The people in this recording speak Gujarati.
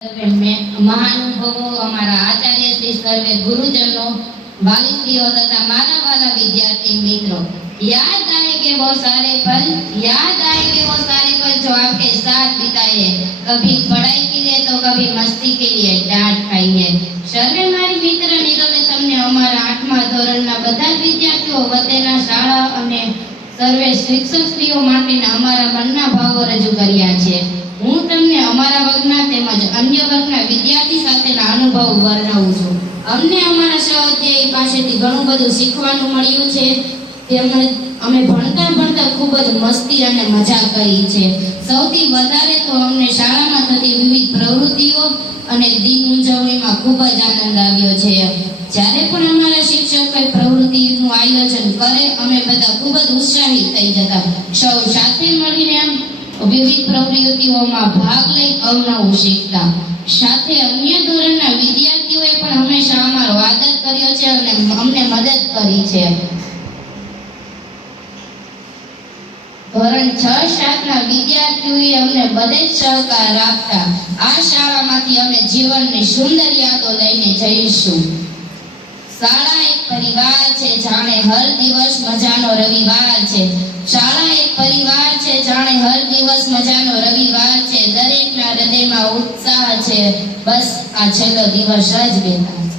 महानुभवो हमारा आचार्य श्री सर्वे गुरुजनों वालिस्त्रियों तथा माना वाला विद्यार्थी मित्रों, याद आएंगे वो सारे पल, याद आएंगे वो सारे पल जो आपके साथ बिताए, कभी पढ़ाई के लिए तो कभी मस्ती के लिए डांट खाई है। सर्वे मारी मित्र निरोले तमने हमारा 8મા ધોરણના બધા જ વિદ્યાર્થીઓ વતીના શાળા અને સર્વે શિક્ષક સ્ત્રીઓ માટેના અમારા મનના ભાવો રજૂ કર્યા છે। હું તમને અમારા વર્ગના તેમજ અન્ય વર્ગના વિદ્યાર્થી સાથેના અનુભવ વર્ણવું છું। અમને અમારા સહઅધ્યાયી પાસેથી ઘણું બધું શીખવાનું મળ્યું છે, તેમજ અમે ભણતા ભણતા ખૂબ જ મસ્તી અને મજા કરી છે। સૌથી વધારે તો અમને શાળામાં થતી વિવિધ પ્રવૃત્તિઓ અને દિન ઉજવણીમાં ખૂબ જ આનંદ આવ્યો છે। જ્યારે પણ અમારા શિક્ષક કોઈ પ્રવૃત્તિનું આયોજન કરે અમે બધા ખૂબ જ ઉત્સાહિત થઈ જતા। સૌ સાથે મળીને વિવિધ પ્રવૃત્તિઓમાં ભાગ લઈ અવનવું શીખતા। સાથે અન્ય ધોરણના વિદ્યાર્થીઓએ પણ હંમેશા અમારો આદર કર્યો છે અને અમને મદદ કરી છે। ધોરણ 6-7ના વિદ્યાર્થીઓએ અમને બધે જ સહકાર આપતા। આ શાળામાંથી અમે જીવનની સુંદર યાદો લઈને જઈશું। શાળા એક પરિવાર છે, જાણે હર દિવસ મજાનો રવિવાર છે। શાળા એક પરિવાર છે, જાણે હર દિવસ મજાનો રવિવાર છે। દરેકના હૃદયમાં ઉત્સાહ છે, બસ આ છેલ્લો દિવસ જ બેઠા છે।